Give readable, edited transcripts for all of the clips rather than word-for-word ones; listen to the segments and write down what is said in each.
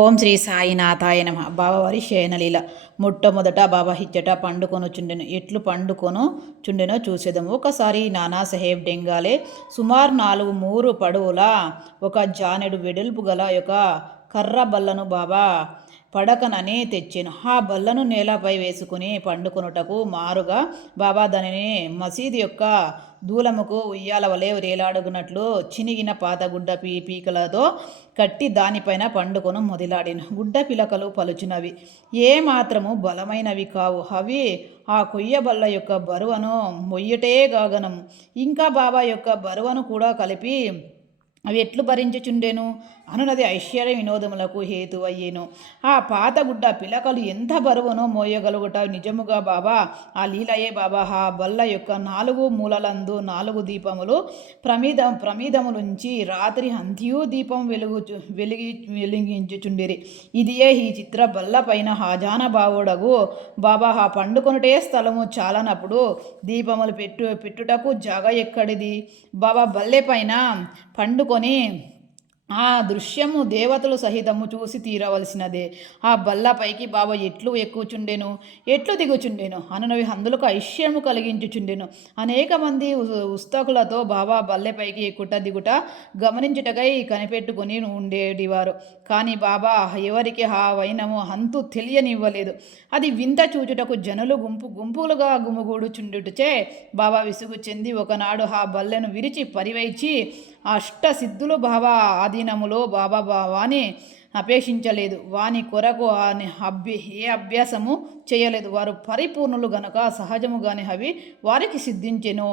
ఓం శ్రీ సాయినాథాయ నమ. బాబావారి శయనలీల. మొట్టమొదట బాబా హిచ్చట పండుకొనుచుండెను. ఎట్లు పండుకొనుచుండెనో చూసేదము. ఒకసారి నానాసాహెబ్ డెంగాలే సుమారు 4 మూరు పొడవుల ఒక జానెడు వెడల్పు గల ఒక కర్ర బల్లను బాబా పడకనని తెచ్చాను. ఆ బల్లను నేలపై వేసుకుని పండుకొనుటకు మారుగా బాబా దానిని మసీదు యొక్క దూలముకు ఉయ్యాల వలె వేలాడుగునట్లు చినిగిన పాతగుడ్డ పీకలతో కట్టి దానిపైన పండుకొను మొదలాడిన. గుడ్డ పిలకలు పలుచినవి, ఏ మాత్రము బలమైనవి కావు. అవి ఆ కొయ్య బల్ల యొక్క బరువును మొయ్యటే గాగనము. ఇంకా బాబా యొక్క బరువును కూడా కలిపి అవి ఎట్లు భరించుచుండెను అనున్నది ఐశ్వర్య వినోదములకు హేతువయ్యేను. ఆ పాతగుడ్డ పిలకలు ఎంత బరువునో మోయగలుగుట నిజముగా బాబా ఆ లీలయే. బాబా ఆ బల్ల యొక్క 4 మూలలందు 4 దీపములు ప్రమిదములుంచి రాత్రి అంత్యూ దీపం వెలిగించుచుండిరి. ఇదియే ఈ చిత్ర బల్ల పైన హాజానబావుడగు బాబా ఆ పండుకొనుటే స్థలము చాలనప్పుడు దీపములు పెట్టుటకు జాగ ఎక్కడిది? బాబా బల్లె పైన పండుకొని ఆ దృశ్యము దేవతలు సహితము చూసి తీరవలసినదే. ఆ బల్లపైకి బాబా ఎట్లు ఎక్కుచుండెను, ఎట్లు దిగుచుండెను అనునవి అందులకు ఐశ్వర్యము కలిగించుచుండెను. అనేక మంది ఉస్తకులతో బాబా బల్లెపైకి ఎక్కుట దిగుట గమనించుటకై కనిపెట్టుకుని ఉండేటివారు. కానీ బాబా ఎవరికి ఆ వైనము అంతు తెలియనివ్వలేదు. అది వింత చూచుటకు జనులు గుంపులుగా గుమిగూడుచుండుటచే బాబా విసుగు చెంది ఒకనాడు ఆ బల్లెను విరిచి పరివైచి అష్టసిద్ధులు బాబా ఆధీనములో బాబా వాని అపేక్షించలేదు. వాని కొరకు ఏ అభ్యాసము చేయలేదు. వారు పరిపూర్ణులు గనక సహజముగానే అవి వారికి సిద్ధించెను.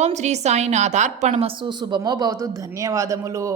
ఓం శ్రీ సాయినాథార్పణమస్సు. శుభమో భవతు. ధన్యవాదములు.